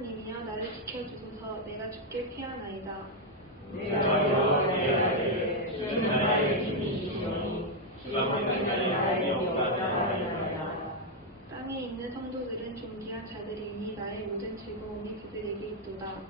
하나님이여 나를 지켜주소서. 내가 주께 피하나이다. 내가 여호와의 주는 나의 힘이시오니 수박하는 나의 없다. 땅에 있는 성도들은 존귀한 자들이니 나의 모든 즐거움이 그들에게 있도다.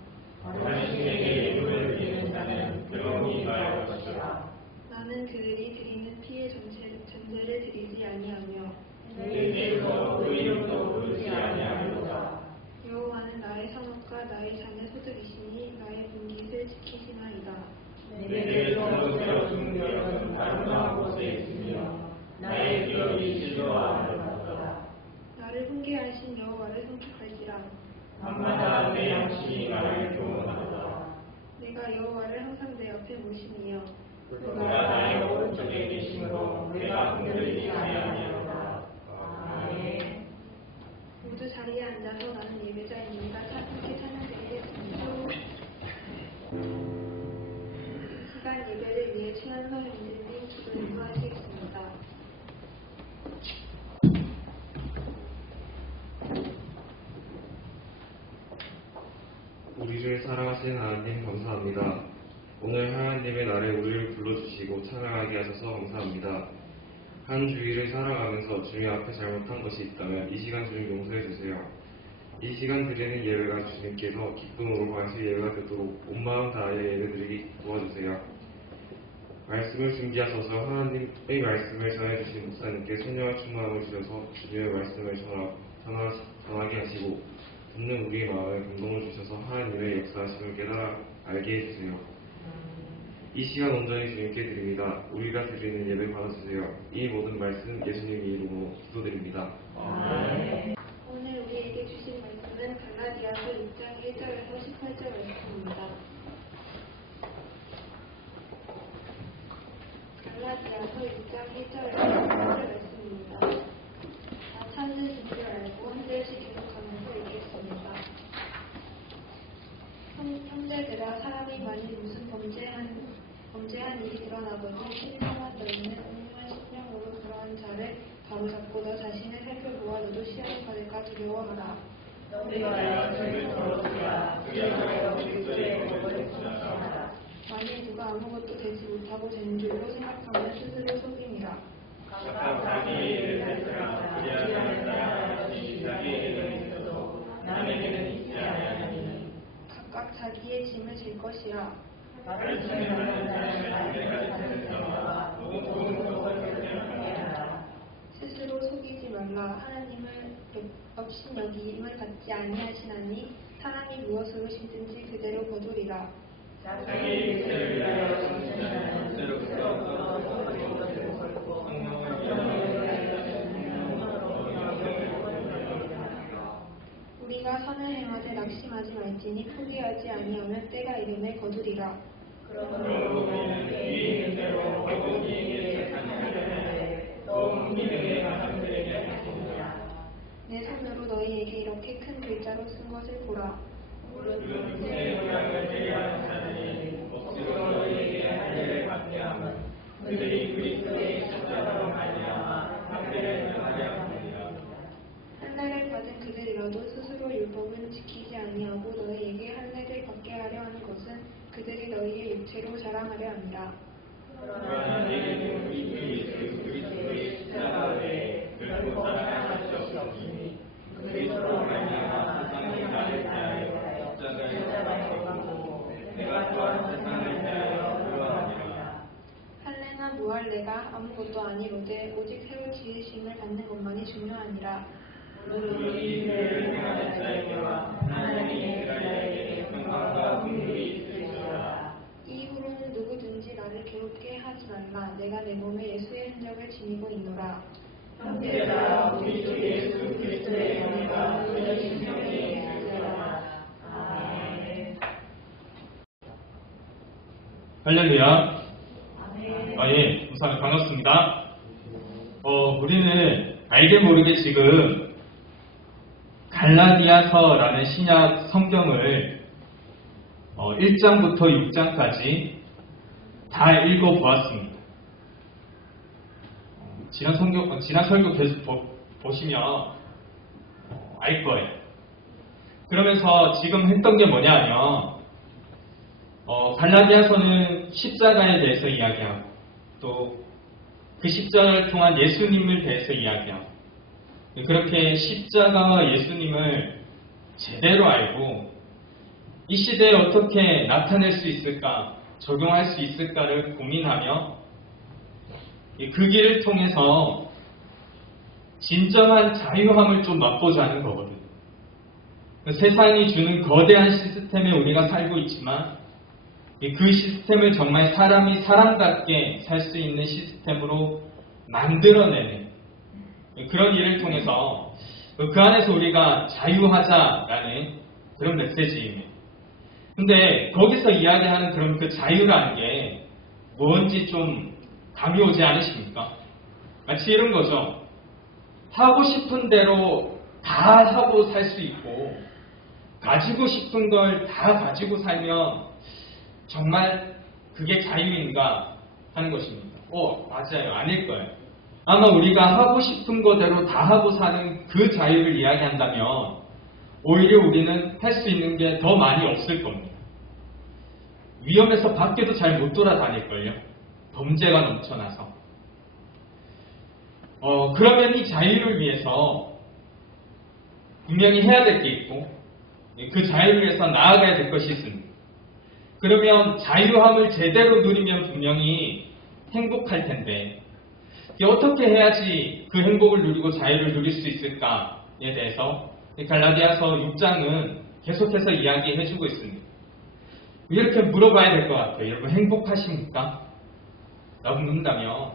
당신에게 예물을 드리는 자는 괴로움이 더할 것이라. 나는 그들이 드리는 피의 전제를 드리지 아니하며 내게서 그 이름도 부르지 아니하리로다. 여호와는 나의 성읍과 나의 자녀 소득이시니 나의 분깃을 지키시나이다. 내게 성읍으로 준 기업은 아름다운 곳에 있으며 나의 기업이 실로와 아름답도다. 나를 훈계하신 여호와를 송축할지라. 밤마다 내 양심이 나를 교훈하도다. 내가 여호와를 항상 내 옆에 모시니여 그가 나의 오른쪽에 계심으로 내가 흔들리지 아니하리로다. 아멘. 모두 자리에 앉아서 나는 예배자입니다. 함께 찬양드리겠습니다. 이 시간 예배를 위해 최연소 형제님 기도 인도하시겠습니다. 우리를 사랑하시는 하나님 감사합니다. 오늘 하나님의 날에 우리를 불러주시고 찬양하게 하셔서 감사합니다. 한 주일을 살아가면서 주님 앞에 잘못한 것이 있다면 이 시간 주님 용서해 주세요. 이 시간 드리는 예배가 주님께서 기쁨으로 받으실 예배가 되도록 온 마음 다하여 예배드리기 도와주세요. 말씀을 준비하셔서 하나님의 말씀을 전해주신 목사님께 손녀와 충만함을 주셔서 주님의 말씀을 전하게 하시고 듣는 우리의 마음에 감동을 주셔서 하나님의 역사하심을 깨달아 알게 해주세요. 이 시간 온전히 주님께 드립니다. 우리가 드리는 예배 받아주세요. 이 모든 말씀 예수님 이름으로 기도드립니다. 아멘. 오늘 우리에게 주신 말씀은 갈라디아서 6장 1절에서 18절 말씀입니다. 갈라디아서 6장 1절에서 18절 말씀입니다. 다 찾으신 줄 알고 한 절씩 계속하면서 읽겠습니다. 형제들아, 사람이 만일 무슨 범죄한 일이 드러나거든 신성한 너희는 온유한 심령으로 그러한 자를 바로잡고 너 자신을 살펴보아 너도 시험을 받을까 두려워하라. 너희가 죄를 벌었으라 그리하여 그리스도의 법을 지키라. 만일 누가 아무것도 되지 못하고 된 줄로 생각하면 스스로 속임이라. 각각 자기의 일을 했으나 그리하는 사람같이 자기의 일을 했어도 남에게는 있지 아니하니 각각 자기의 짐을 질 것이라. 말씀을 받는 자는 말씀을 받는 자와 모든 것을 결정하게 하라. 스스로 속이지 말라. 하나님을 업신여김을 받지 아니하시나니 사람이 무엇으로 심든지 그대로 거두리라. 자기의 일을 위하여 심는 자는 스스로부터 성공의 것을 걸고 성령을 위하여 심는 우리가 선을 행하되 낙심하지 말지니 포기하지 아니하면 때가 이름에 거두리라. 그러므로 우리는 위에 있는 대로 결국 이에게 찬양하려 하되 또 믿음의 사람들에게 하십니다. 내 손으로 너희에게 이렇게 큰 글자로 쓴 것을 보라. 무릇 내 모양을 제외하는 자들이 억지로 너희에게 할 일을 받게 함은 그들이 그리스도의 십자가로 말미암아 박해를 당하려 함이라. 할례를 받은 그들이라도 스스로 율법은 지키지 아니하고 너희에게 할례를 받게 하려 하는 것은 그들이 너희의 육체로 자랑하려 함이라. 그러나 너희는 그리스도 그리스도의 십자가 외에 결코 사랑할 것이 없으니 그리스도로 말미암아 세상이 나를 대하여 십자가에 못 박고 내가 또한 세상을 대하여 그러하니라. 할례나 무할례가 아무것도 아니로되 오직 새로 지으심을 받는 것만이 중요하니라. 무릇 이 일을 행하는 자에게와 하나님의 자에게 평강과 긍휼이 있으리라. 이후로는 누구든지 나를 괴롭게 하지 말라. 내가 내 몸에 예수의 흔적을 지니고 있노라. 형제들아, 우리 주 예수 그리스도의 은혜가 너희 심령에 있으리라. 아멘. 할렐루야. 예, 우선 반갑습니다. 우리는 알게 모르게 지금 갈라디아서라는 신약 성경을 1장부터 6장까지 다 읽어보았습니다. 지난 설교 계속 보시면 알 거예요. 그러면서 지금 했던 게 뭐냐면 갈라디아서는 십자가에 대해서 이야기하고 또 그 십자가를 통한 예수님을 대해서 이야기하고 그렇게 십자가와 예수님을 제대로 알고 이 시대에 어떻게 나타낼 수 있을까, 적용할 수 있을까를 고민하며 그 길을 통해서 진정한 자유함을 좀 맛보자 하는 거거든요. 세상이 주는 거대한 시스템에 우리가 살고 있지만 그 시스템을 정말 사람이 사람답게 살 수 있는 시스템으로 만들어내는 그런 일을 통해서 그 안에서 우리가 자유하자라는 그런 메시지입니다. 근데 거기서 이야기하는 그런 그 자유라는 게 뭔지 좀 감이 오지 않으십니까? 마치 이런 거죠. 하고 싶은 대로 다 하고 살 수 있고 가지고 싶은 걸 다 가지고 살면 정말 그게 자유인가 하는 것입니다. 맞아요. 아닐 거예요. 아마 우리가 하고 싶은 거대로 다 하고 사는 그 자유를 이야기한다면 오히려 우리는 할 수 있는 게 더 많이 없을 겁니다. 위험해서 밖에도 잘 못 돌아다닐걸요. 범죄가 넘쳐나서. 그러면 이 자유를 위해서 분명히 해야 될 게 있고 그 자유를 위해서 나아가야 될 것이 있습니다. 그러면 자유함을 제대로 누리면 분명히 행복할 텐데 어떻게 해야지 그 행복을 누리고 자유를 누릴 수 있을까에 대해서 갈라디아서 6장은 계속해서 이야기해주고 있습니다. 이렇게 물어봐야 될 것 같아요. 여러분 행복하십니까? 라고 묻는다면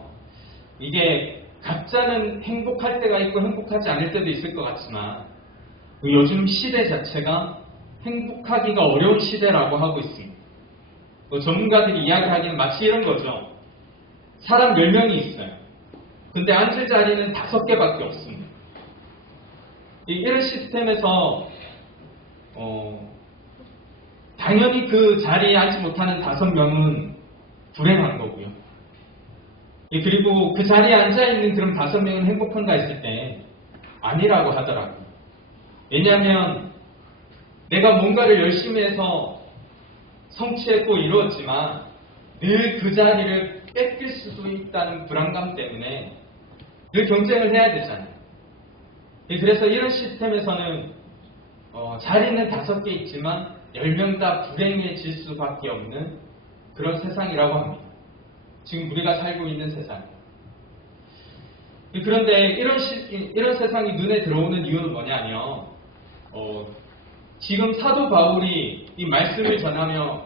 이게 각자는 행복할 때가 있고 행복하지 않을 때도 있을 것 같지만 요즘 시대 자체가 행복하기가 어려운 시대라고 하고 있습니다. 전문가들이 이야기하기는 마치 이런 거죠. 사람 10명이 있어요. 근데 앉을 자리는 5개밖에 없습니다. 이런 시스템에서 당연히 그 자리에 앉지 못하는 5명은 불행한 거고요. 그리고 그 자리에 앉아있는 그런 5명은 행복한가 했을 때 아니라고 하더라고요. 왜냐하면 내가 뭔가를 열심히 해서 성취했고 이루었지만 늘 그 자리를 뺏길 수도 있다는 불안감 때문에 늘 경쟁을 해야 되잖아요. 그래서 이런 시스템에서는 자리는 5개 있지만 10명 다 불행해질 수밖에 없는 그런 세상이라고 합니다. 지금 우리가 살고 있는 세상. 그런데 이런 세상이 눈에 들어오는 이유는 뭐냐면 지금 사도 바울이 이 말씀을 전하며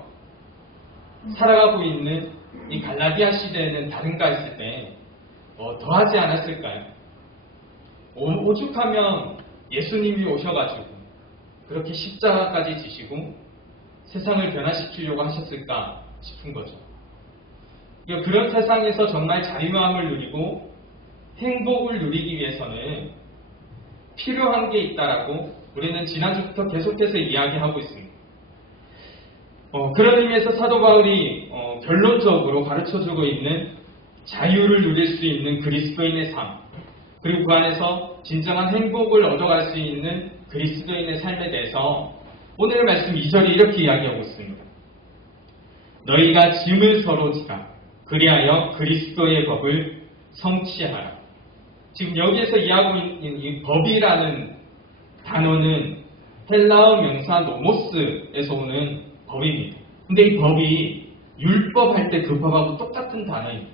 살아가고 있는 이 갈라디아 시대에는 다른가 했을 때 더하지 않았을까요? 오죽하면 예수님이 오셔가지고 그렇게 십자가까지 지시고 세상을 변화시키려고 하셨을까 싶은 거죠. 그런 세상에서 정말 자유함을 누리고 행복을 누리기 위해서는 필요한 게 있다라고 우리는 지난주부터 계속해서 이야기하고 있습니다. 그런 의미에서 사도 바울이 결론적으로 가르쳐주고 있는 자유를 누릴 수 있는 그리스도인의 삶, 그리고 그 안에서 진정한 행복을 얻어갈 수 있는 그리스도인의 삶에 대해서 오늘의 말씀 2절이 이렇게 이야기하고 있습니다. 너희가 짐을 서로 지라 그리하여 그리스도의 법을 성취하라. 지금 여기에서 이야기하고 있는 이 법이라는 단어는 헬라어 명사 노모스에서 오는 법입니다. 근데 이 법이 율법 할 때 그 법하고 똑같은 단어입니다.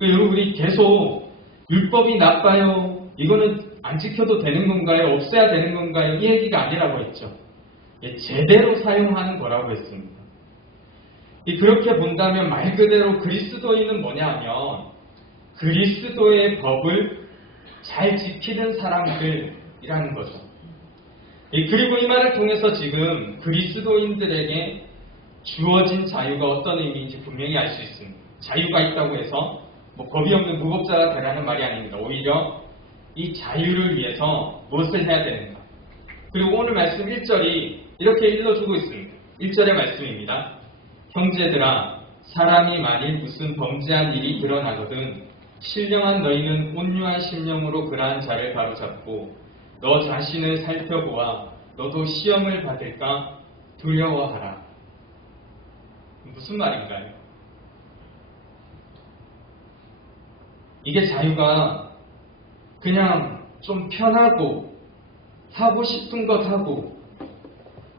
여러분 우리 계속 율법이 나빠요. 이거는 안 지켜도 되는 건가요? 없애야 되는 건가요? 이 얘기가 아니라고 했죠. 제대로 사용하는 거라고 했습니다. 그렇게 본다면 말 그대로 그리스도인은 뭐냐면 그리스도의 법을 잘 지키는 사람들이라는 거죠. 그리고 이 말을 통해서 지금 그리스도인들에게 주어진 자유가 어떤 의미인지 분명히 알 수 있습니다. 자유가 있다고 해서 법이 없는 무법자가 되라는 말이 아닙니다. 오히려 이 자유를 위해서 무엇을 해야 되는가. 그리고 오늘 말씀 1절이 이렇게 일러주고 있습니다. 1절의 말씀입니다. 형제들아 사람이 만일 무슨 범죄한 일이 드러나거든 신령한 너희는 온유한 심령으로 그러한 자를 바로잡고 너 자신을 살펴보아 너도 시험을 받을까 두려워하라. 무슨 말인가요? 이게 자유가 그냥 좀 편하고 하고 싶은 것 하고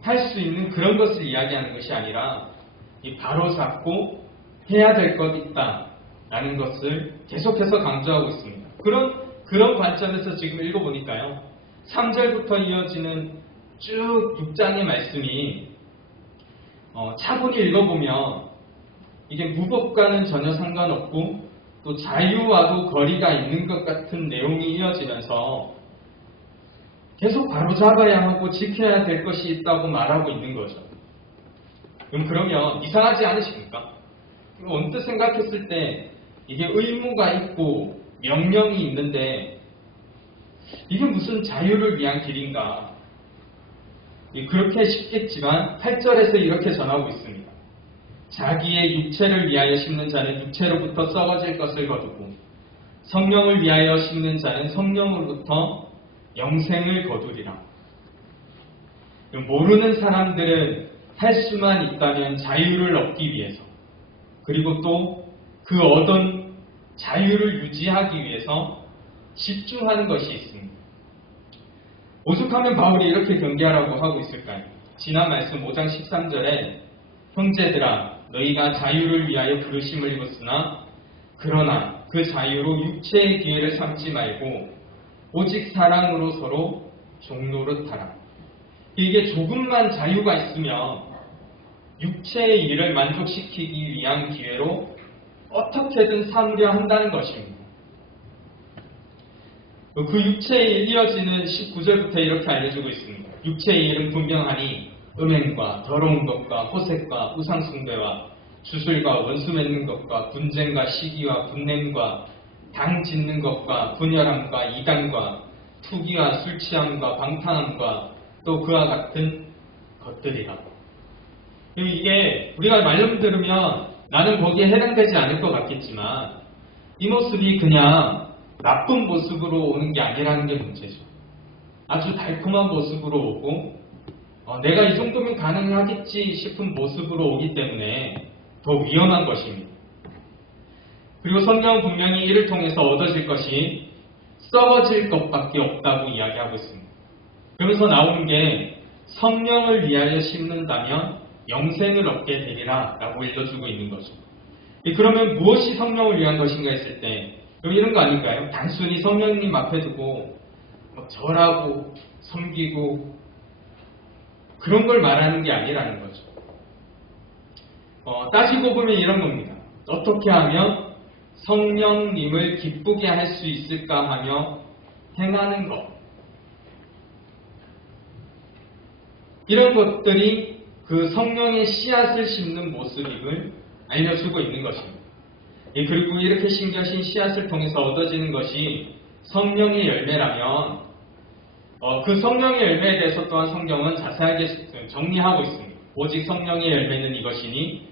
할 수 있는 그런 것을 이야기하는 것이 아니라 이 바로잡고 해야 될 것 있다라는 것을 계속해서 강조하고 있습니다. 그런 관점에서 지금 읽어보니까요. 3절부터 이어지는 쭉 6장의 말씀이 차분히 읽어보면 이게 무법과는 전혀 상관없고 또 자유와도 거리가 있는 것 같은 내용이 이어지면서 계속 바로잡아야 하고 지켜야 될 것이 있다고 말하고 있는 거죠. 그러면 이상하지 않으십니까? 언뜻 생각했을 때 이게 의무가 있고 명령이 있는데 이게 무슨 자유를 위한 길인가? 그렇게 싶겠지만 8절에서 이렇게 전하고 있습니다. 자기의 육체를 위하여 심는 자는 육체로부터 썩어질 것을 거두고 성령을 위하여 심는 자는 성령으로부터 영생을 거두리라. 모르는 사람들은 할 수만 있다면 자유를 얻기 위해서 그리고 또 그 얻은 자유를 유지하기 위해서 집중하는 것이 있습니다. 오죽하면 바울이 이렇게 경계하라고 하고 있을까요? 지난 말씀 5장 13절에 형제들아 너희가 자유를 위하여 부르심을 입었으나 그러나 그 자유로 육체의 기회를 삼지 말고 오직 사랑으로 서로 종노릇하라. 이게 조금만 자유가 있으면 육체의 일을 만족시키기 위한 기회로 어떻게든 삼려 한다는 것입니다. 그 육체의 일 이어지는 19절부터 이렇게 알려주고 있습니다. 육체의 일은 분명하니 음행과 더러운 것과 호색과 우상숭배와 주술과 원수 맺는 것과 분쟁과 시기와 분냄과 당 짓는 것과 분열함과 이단과 투기와 술취함과 방탕함과 또 그와 같은 것들이라. 이게 우리가 말씀 들으면 나는 거기에 해당되지 않을 것 같겠지만 이 모습이 그냥 나쁜 모습으로 오는 게 아니라는 게 문제죠. 아주 달콤한 모습으로 오고 내가 이 정도면 가능하겠지 싶은 모습으로 오기 때문에 더 위험한 것입니다. 그리고 성경은 분명히 이를 통해서 얻어질 것이 썩어질 것밖에 없다고 이야기하고 있습니다. 그러면서 나오는 게 성령을 위하여 심는다면 영생을 얻게 되리라 라고 읽어주고 있는 거죠. 그러면 무엇이 성령을 위한 것인가 했을 때 이런 거 아닐까요? 단순히 성령님 앞에 두고 절하고 섬기고 그런 걸 말하는 게 아니라는 거죠. 따지고 보면 이런 겁니다. 어떻게 하면 성령님을 기쁘게 할 수 있을까 하며 행하는 것. 이런 것들이 그 성령의 씨앗을 심는 모습임을 알려주고 있는 것입니다. 그리고 이렇게 심겨진 씨앗을 통해서 얻어지는 것이 성령의 열매라면 그 성령의 열매에 대해서 또한 성경은 자세하게 정리하고 있습니다. 오직 성령의 열매는 이것이니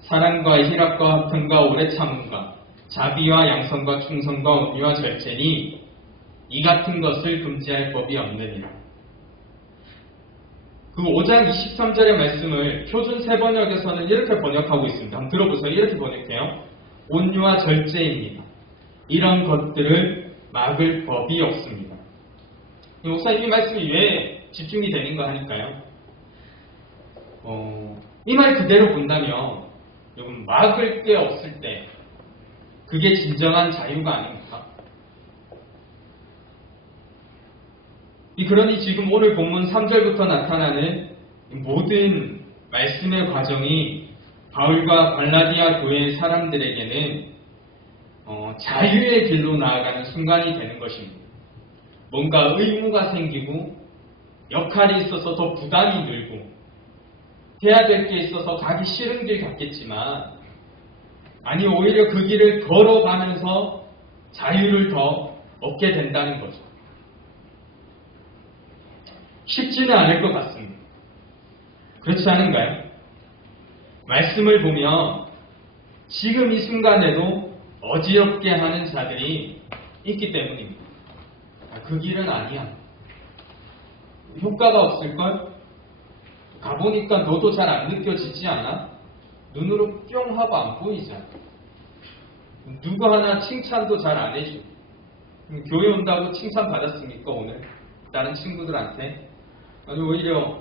사랑과 희락과 화평과 오래 참음과 자비와 양선과 충성과 온유와 절제니 이 같은 것을 금지할 법이 없느니라. 그 5장 23절의 말씀을 표준 세번역에서는 이렇게 번역하고 있습니다. 한번 들어보세요. 이렇게 번역해요. 온유와 절제입니다. 이런 것들을 막을 법이 없습니다. 목사님 이 말씀이 왜 집중이 되는가 하니까요. 이 말 그대로 본다면 여러분 막을 게 없을 때 그게 진정한 자유가 아닙니까? 그러니 지금 오늘 본문 3절부터 나타나는 모든 말씀의 과정이 바울과 갈라디아 교회의 사람들에게는 자유의 길로 나아가는 순간이 되는 것입니다. 뭔가 의무가 생기고 역할이 있어서 더 부담이 늘고 해야 될 게 있어서 가기 싫은 길 같겠지만 아니 오히려 그 길을 걸어가면서 자유를 더 얻게 된다는 거죠. 쉽지는 않을 것 같습니다. 그렇지 않은가요? 말씀을 보면 지금 이 순간에도 어지럽게 하는 자들이 있기 때문입니다. 그 길은 아니야. 효과가 없을걸? 가보니까 너도 잘 안 느껴지지 않아? 눈으로 뿅 하고 안 보이잖아. 누구 하나 칭찬도 잘 안 해줘. 교회 온다고 칭찬 받았습니까 오늘? 다른 친구들한테? 아니 오히려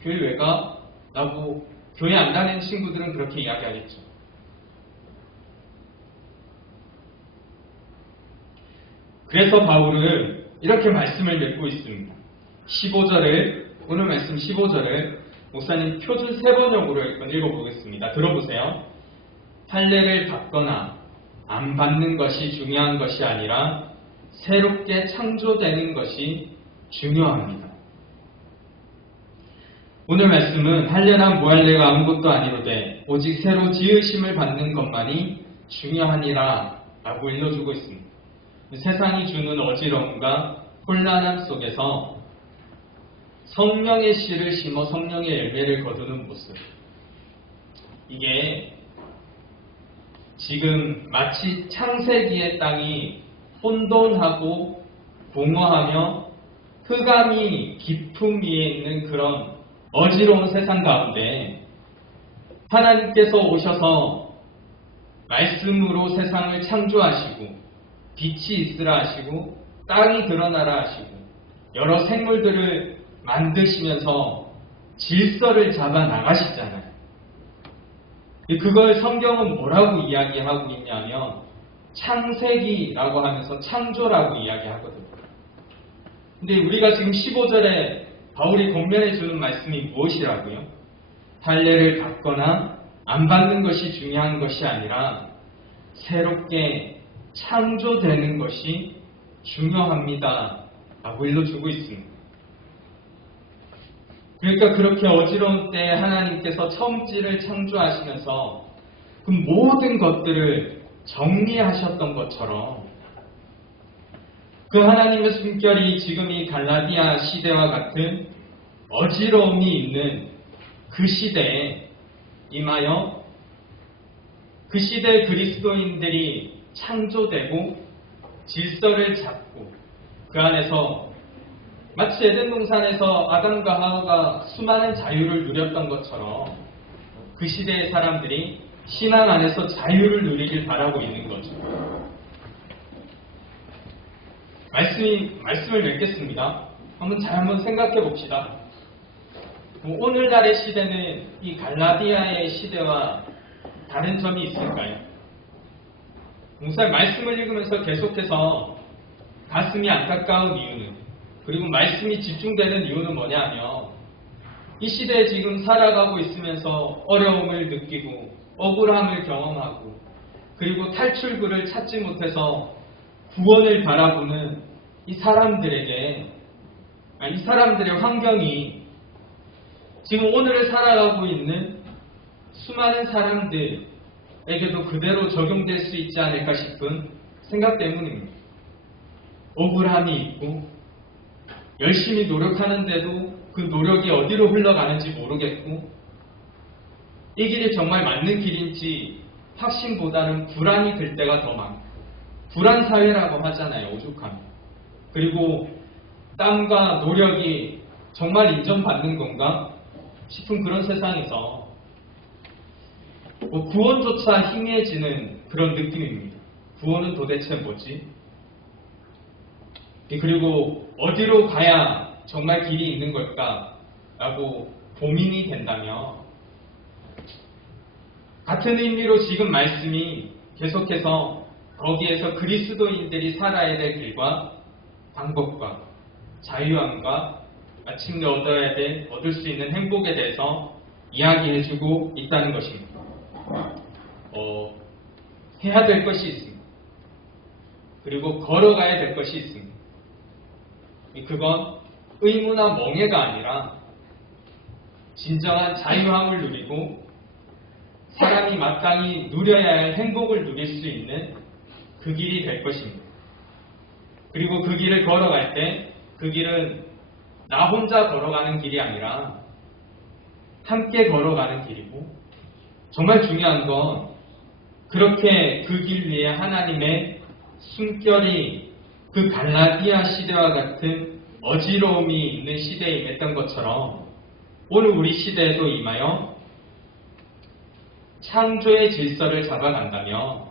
교회 왜 가? 라고 교회 안 다니는 친구들은 그렇게 이야기하겠죠. 그래서 바울은 이렇게 말씀을 맺고 있습니다. 15절을, 오늘 말씀 15절을 목사님 표준 3번역으로 읽어보겠습니다. 들어보세요. 할례를 받거나 안 받는 것이 중요한 것이 아니라 새롭게 창조되는 것이 중요합니다. 오늘 말씀은 할례나 무할례가 아무것도 아니로되 오직 새로 지으심을 받는 것만이 중요하니라 라고 일러주고 있습니다. 세상이 주는 어지러움과 혼란함 속에서 성령의 씨를 심어 성령의 열매를 거두는 모습. 이게 지금 마치 창세기의 땅이 혼돈하고 공허하며 흑암이 깊음 위에 있는 그런 어지러운 세상 가운데 하나님께서 오셔서 말씀으로 세상을 창조하시고 빛이 있으라 하시고 땅이 드러나라 하시고 여러 생물들을 만드시면서 질서를 잡아 나가시잖아요. 그걸 성경은 뭐라고 이야기하고 있냐면 창세기라고 하면서 창조라고 이야기하거든요. 근데 우리가 지금 15절에 바울이 권면해 주는 말씀이 무엇이라고요? 할례를 받거나 안 받는 것이 중요한 것이 아니라 새롭게 창조되는 것이 중요합니다. 라고 일러주고 있습니다. 그러니까 그렇게 어지러운 때 하나님께서 처음지를 창조하시면서 그 모든 것들을 정리하셨던 것처럼 그 하나님의 숨결이 지금 이 갈라디아 시대와 같은 어지러움이 있는 그 시대에 임하여 그 시대의 그리스도인들이 창조되고 질서를 잡고 그 안에서 마치 에덴 동산에서 아담과 하와가 수많은 자유를 누렸던 것처럼 그 시대의 사람들이 신앙 안에서 자유를 누리길 바라고 있는 거죠. 말씀을 맺겠습니다. 한번 생각해 봅시다. 오늘날의 시대는 이 갈라디아의 시대와 다른 점이 있을까요? 목사님 말씀을 읽으면서 계속해서 가슴이 안타까운 이유는, 그리고 말씀이 집중되는 이유는 뭐냐면 이 시대에 지금 살아가고 있으면서 어려움을 느끼고 억울함을 경험하고 그리고 탈출구를 찾지 못해서 구원을 바라보는 이 사람들에게, 이 사람들의 환경이 지금 오늘을 살아가고 있는 수많은 사람들에게도 그대로 적용될 수 있지 않을까 싶은 생각 때문입니다. 억울함이 있고 열심히 노력하는데도 그 노력이 어디로 흘러가는지 모르겠고 이 길이 정말 맞는 길인지 확신보다는 불안이 들 때가 더 많고, 불안 사회라고 하잖아요. 오죽하면. 그리고 땀과 노력이 정말 인정받는 건가 싶은 그런 세상에서 구원조차 희미해지는 그런 느낌입니다. 구원은 도대체 뭐지? 그리고 어디로 가야 정말 길이 있는 걸까라고 고민이 된다면 같은 의미로 지금 말씀이 계속해서 거기에서 그리스도인들이 살아야 될 길과 방법과 자유함과 마침내 얻을 수 있는 행복에 대해서 이야기해주고 있다는 것입니다. 해야 될 것이 있습니다. 그리고 걸어가야 될 것이 있습니다. 그건 의무나 멍해가 아니라 진정한 자유함을 누리고 사람이 마땅히 누려야 할 행복을 누릴 수 있는 그 길이 될 것입니다. 그리고 그 길을 걸어갈 때 그 길은 나 혼자 걸어가는 길이 아니라 함께 걸어가는 길이고, 정말 중요한 건 그렇게 그 길 위에 하나님의 숨결이 그 갈라디아 시대와 같은 어지러움이 있는 시대에 임했던 것처럼 오늘 우리 시대에도 임하여 창조의 질서를 잡아간다며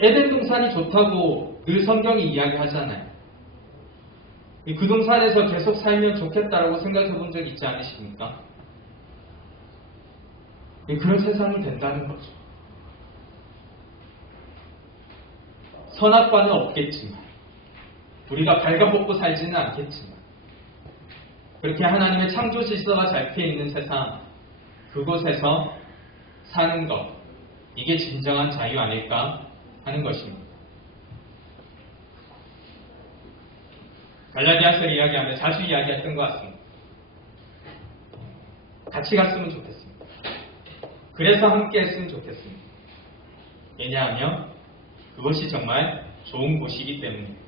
에덴 동산이 좋다고 늘 성경이 이야기하잖아요. 그 동산에서 계속 살면 좋겠다라고 생각해 본 적 있지 않으십니까? 그런 세상이 된다는 거죠. 선악과는 없겠지만 우리가 발가벗고 살지는 않겠지만 그렇게 하나님의 창조 질서가 잡혀 있는 세상, 그곳에서 사는 것, 이게 진정한 자유 아닐까 하는 것입니다. 갈라디아서를 이야기하며 자주 이야기했던 것 같습니다. 같이 갔으면 좋겠습니다. 그래서 함께 했으면 좋겠습니다. 왜냐하면 그것이 정말 좋은 곳이기 때문입니다.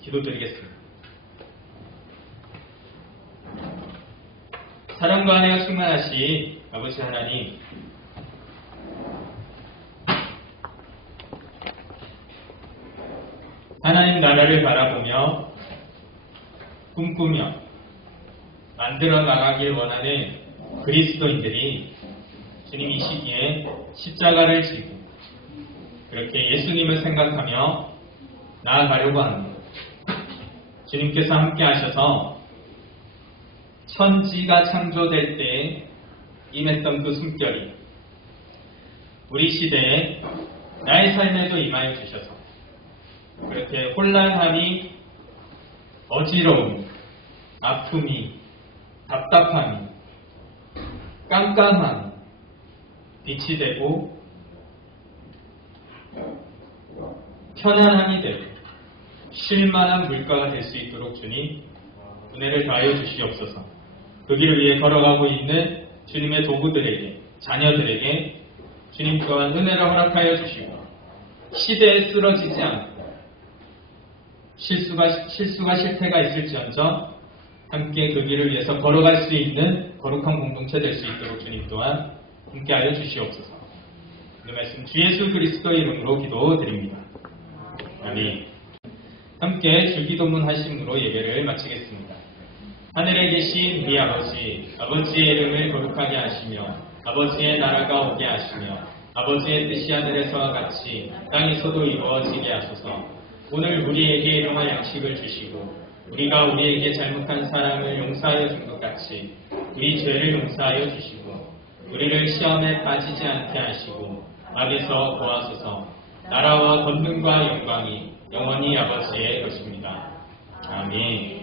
기도드리겠습니다. 사랑과 은혜가 충만하신 아버지 하나님, 하나님 나라를 바라보며 꿈꾸며 만들어 나가길 원하는 그리스도인들이 주님 이 시기에 십자가를 지고 그렇게 예수님을 생각하며 나아가려고 합니다. 주님께서 함께 하셔서 천지가 창조될 때에 임했던 그 숨결이 우리 시대에 나의 삶에도 임하여 주셔서 그렇게 혼란함이, 어지러움, 아픔이, 답답함이, 깜깜함이 빛이 되고 편안함이 되고 쉴만한 물가가 될 수 있도록 주님 은혜를 다하여 주시옵소서. 그 길을 위해 걸어가고 있는 주님의 도구들에게, 자녀들에게 주님 또한 은혜를 허락하여 주시고 시대에 쓰러지지 않고 실수가 실패가 있을지언정 함께 그 길을 위해서 걸어갈 수 있는 거룩한 공동체 될 수 있도록 주님 또한 함께하여 주시옵소서. 그 말씀 주 예수 그리스도의 이름으로 기도드립니다. 아멘. 함께 주기도문 하심으로 예배를 마치겠습니다. 하늘에 계신 우리 아버지, 아버지의 이름을 거룩하게 하시며 아버지의 나라가 오게 하시며 아버지의 뜻이 하늘에서와 같이 땅에서도 이루어지게 하소서. 오늘 우리에게 일용할 양식을 주시고 우리가 우리에게 잘못한 사람을 용서하여 준 것 같이 우리 죄를 용서하여 주시고 우리를 시험에 빠지지 않게 하시고 악에서 구하소서. 나라와 권능과 영광이 영원히 아버지의 것입니다. 아멘.